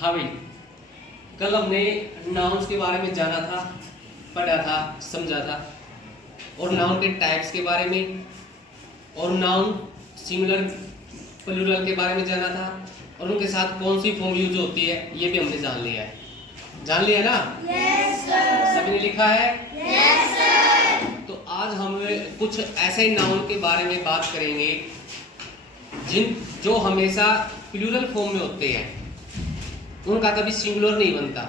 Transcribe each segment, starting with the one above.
हाँ भाई, कल हमने नाउन्स के बारे में जाना था, पढ़ा था, समझा था, और नाउन के टाइप्स के बारे में, और नाउन सिंगुलर प्लूरल के बारे में जाना था, और उनके साथ कौन सी फॉर्म यूज होती है ये भी हमने जान लिया है। जान लिया ना? Yes sir. सभी ने लिखा है? Yes sir. तो आज हम कुछ ऐसे नाउन के बारे में बात करेंगे जो हमेशा प्लूरल फॉर्म में होते हैं, उनका कभी सिंगुलर नहीं बनता।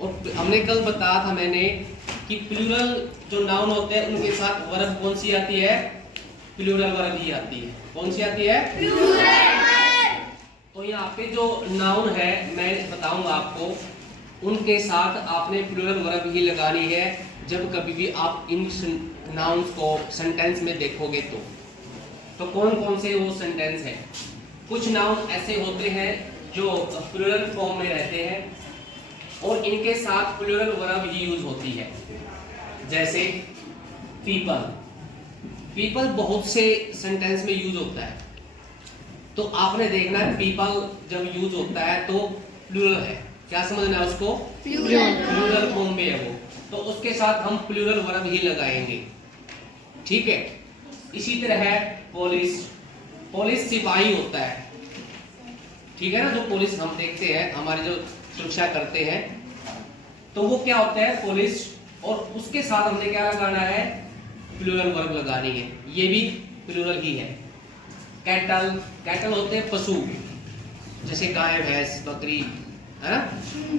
और हमने कल बताया था मैंने कि प्लूरल जो नाउन होते हैं उनके साथ वर्ब कौन सी आती है? प्लूरल वर्ब ही आती है। कौन सी आती है? प्लूरल। तो यहाँ पे जो नाउन है मैं बताऊंगा आपको, उनके साथ आपने प्लूरल वर्ब ही लगानी है जब कभी भी आप इन नाउन्स को सेंटेंस में देखोगे तो कौन कौन से वो सेंटेंस है? कुछ नाउन ऐसे होते हैं जो प्लूरल फॉर्म में रहते हैं और इनके साथ प्लूरल वर्ब ही यूज होती है। जैसे पीपल, पीपल बहुत से सेंटेंस में यूज होता है, तो आपने देखना है पीपल जब यूज होता है तो प्लूरल है। क्या समझना है उसको? प्लूरल फॉर्म में है वो, तो उसके साथ हम प्लूरल वर्ब ही लगाएंगे। ठीक है। इसी तरह है पुलिस, पुलिस सिपाही होता है, ठीक है ना? जो पुलिस हम देखते हैं, हमारी जो सुरक्षा करते हैं, तो वो क्या होता है? पुलिस। और उसके साथ हमने क्या लगाना है? प्लूरल वर्ब लगानी है, ये भी प्लूरल ही है। कैटल, कैटल होते हैं पशु, जैसे गाय, भैंस, बकरी, है ना?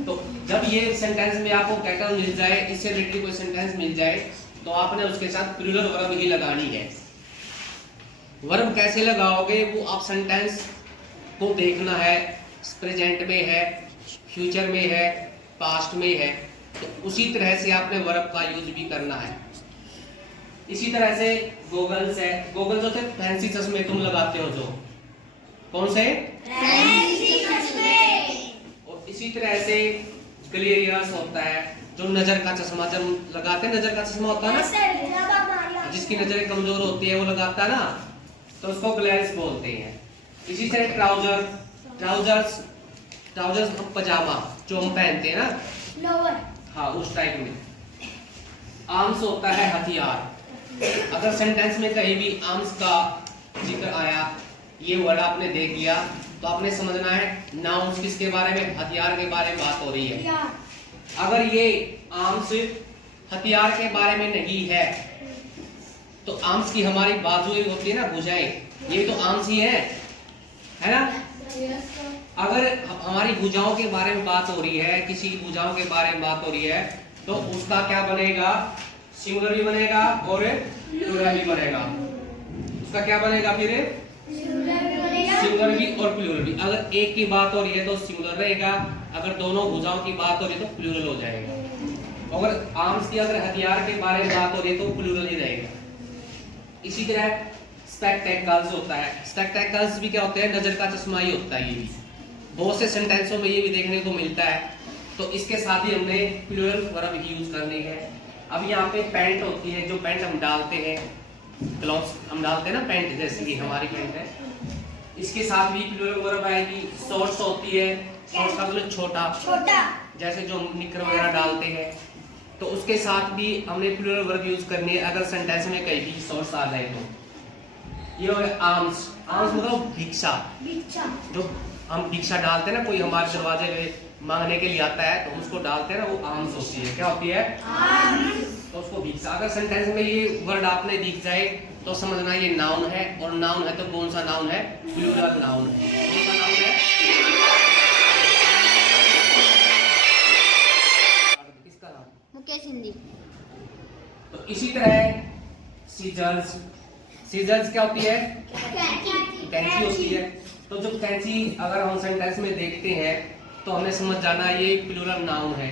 तो जब ये सेंटेंस में आपको कैटल मिल जाए, इससे रिलेटेड कोई सेंटेंस मिल जाए, तो आपने उसके साथ प्लूरल वर्ब ही लगानी है। वर्ब कैसे लगाओगे वो आप सेंटेंस को देखना है, प्रेजेंट में है, फ्यूचर में है, पास्ट में है, तो उसी तरह से आपने वर्ब का यूज भी करना है। इसी तरह से गोगल्स है, गोगल्स होते हैं फैंसी चश्मे तुम लगाते हो जो, कौन से? फैंसी चश्मे। और इसी तरह से ग्लेरियस होता है, जो नजर का चश्मा जब लगाते हैं, नजर का चश्मा होता है ना, जिसकी नजरें कमजोर होती है वो लगाता है ना, तो उसको ग्लेरियस बोलते हैं। इसी तरह ट्राउजर, ट्राउजर्स, ट्राउजर्स हम पजामा जो हम पहनते हैं ना, लोअर, हाँ उस टाइप में। आर्म्स होता है हथियार। अगर सेंटेंस में कहीं भी आर्म्स का जिक्र आया, ये वर्ड आपने देख लिया, तो आपने समझना है नाउन्स किसके बारे में? हथियार के बारे में बात हो रही है। अगर ये आर्म्स हथियार के बारे में नहीं है, तो आर्म्स की हमारी बाजुएं होती है ना, भुजाएं, ये तो आर्म्स ही है ना? अगर हमारी भुजाओं के बारे में बात हो रही है, किसी की भुजाओं के बारे में बात हो रही है, तो उसका क्या बनेगा? सिंगुलर भी बनेगा और प्लूरल भी बनेगा। उसका क्या बनेगा फिर? सिंगुलर भी और प्लूरल भी। अगर एक की बात हो रही है तो सिंगुलर रहेगा, अगर दोनों भुजाओं की बात हो रही है तो प्लूरल हो जाएगा। अगर आर्म्स की, अगर हथियार के बारे में बात हो रही है तो प्लूरल ही रहेगा। इसी तरह स्पेक्टेकल्स होता है, स्पेक्टेकल्स भी क्या होते हैं? नजर का चश्मा ही होता है। ये भी बहुत से सेंटेंसों में ये भी देखने को मिलता है, तो इसके साथ ही हमने प्लूरल वर्ब ही यूज करनी है। अब यहाँ पे पैंट होती है, जो पैंट हम डालते हैं, क्लॉथ्स हम डालते हैं ना, पैंट जैसे कि हमारी पैंट है, इसके साथ भी प्लूरल वर्ब आएगी। शॉर्ट्स होती है, शॉर्ट्स का मतलब छोटा, छोटा, जैसे जो हम निकर वगैरह डालते हैं, तो उसके साथ भी हमने प्लूरल वर्ब यूज करनी है अगर सेंटेंस में कहीं भी शॉर्ट्स आ जाए तो। ये हो गया आर्म्स, आर्म्स मतलब भिक्षा, भिक्षा, जो हम भिक्षा डालते हैं ना, कोई हमारे दरवाजे में मांगने के लिए आता है तो हम उसको डालते हैं ना, वो आर्म्स होती है। क्या होती है? आर्म्स। तो उसको भिक्षा। अगर सेंटेंस में ये वर्ड आपने दिख जाए तो समझना ये नाउन है, और नाउन है तो कौन सा नाउन है? प्लूरल नाउन है। कौन सा नाउन है? किसका नाम? मुकेश हिंदी। तो इसी तरह सीजर्स, सीजर्स क्या होती है? कैंची होती है। तो जो कैंची अगर हम सेंटेंस में देखते हैं तो हमें समझ जाना ये प्लूरल नाउन है।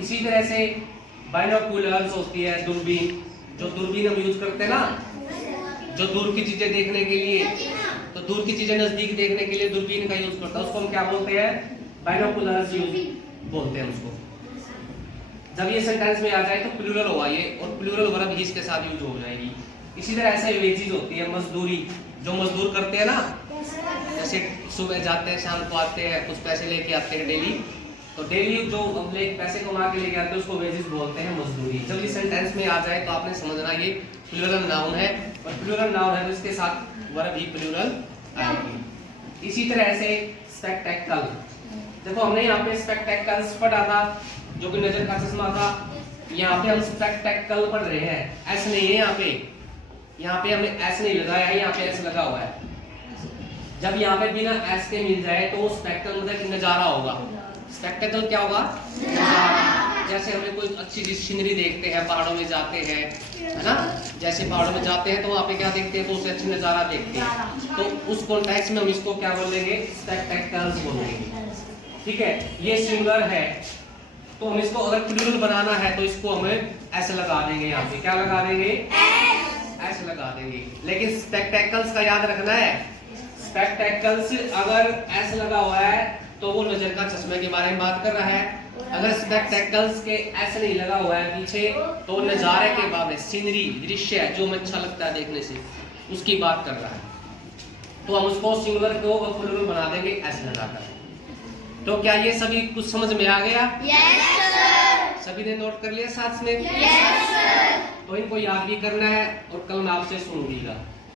इसी तरह से बाइनोकुलर्स होती है, दूरबीन, जो दूरबीन हम यूज करते हैं ना, जो दूर की चीजें देखने के लिए, तो दूर की चीजें नजदीक देखने के लिए दूरबीन का यूज करता है, उसको हम क्या बोलते हैं? बाइनोकुलर्स यूज बोलते हैं उसको। जब ये सेंटेंस में आ जाए तो प्लूरल होगा ये, और प्लूरल वर्ब ही इसके साथ यूज हो जाएगी। इसी तरह ऐसे वेजेस होती है, मजदूरी, जो मजदूर करते हैं ना, जैसे सुबह जाते हैं शाम को आते हैं, कुछ पैसे लेके आते हैं डेली। तो डेली जो हम पैसे कमा के लेके आते हैं उसको वेजेस बोलते हैं, मजदूरी। जब ये सेंटेंस में आ जाए तो आपने समझना ये प्लूरल नाउन है, और प्लूरल नाउन है तो इसके साथ वर्ब भी प्लूरल आएगी। इसी तरह से स्पेक्टेकल, देखो हमने यहाँ पे स्पेक्टेकल्स पढ़ा था जो कि नजर का चश्मा था। यहाँ पे हम स्पेक्टेकल पढ़ रहे हैं, एस नहीं है यहाँ पे हमने एस नहीं लगाया है, यहाँ पे एस लगा हुआ है। जब यहाँ पे बिना एस के मिल जाए तो स्पेक्टेकल मतलब नजारा होगा। स्पेक्टेकल क्या होगा? नजारा। जैसे हमें कोई अच्छी चीज सीनरी देखते हैं, पहाड़ों में जाते हैं, है ना, जैसे पहाड़ों में जाते हैं तो वहाँ पे क्या देखते हैं, तो उससे अच्छी नजारा देखते हैं, तो उस कॉन्टेक्स्ट में हम इसको क्या बोलेंगे? स्पेक्टेकल्स बोलेंगे। ठीक है, ये सिंगुलर है तो हम इसको अगर प्लूरल बनाना है तो इसको हमें ऐसे लगा देंगे, यहाँ पे क्या लगा देंगे? ऐसे लगा देंगे। लेकिन स्पेक्टेकल्स का याद रखना है, स्पेक्टेकल्स अगर ऐसे लगा हुआ है तो वो नजर का चश्मे के बारे में बात कर रहा है। अगर स्पेक्टेकल्स के ऐसे नहीं लगा हुआ है पीछे तो नजारे के बारे में, सीनरी, दृश्य जो हमें अच्छा लगता है देखने से, उसकी बात कर रहा है। तो हम उसको सिंगुलर को प्लूरल बना देंगे ऐसे लगाकर। तो क्या ये सभी कुछ समझ में आ गया? Yes sir. सभी ने नोट कर लिया साथ में? Yes sir. तो इनको याद भी करना है और कल मैं आपसे सुनूंगा।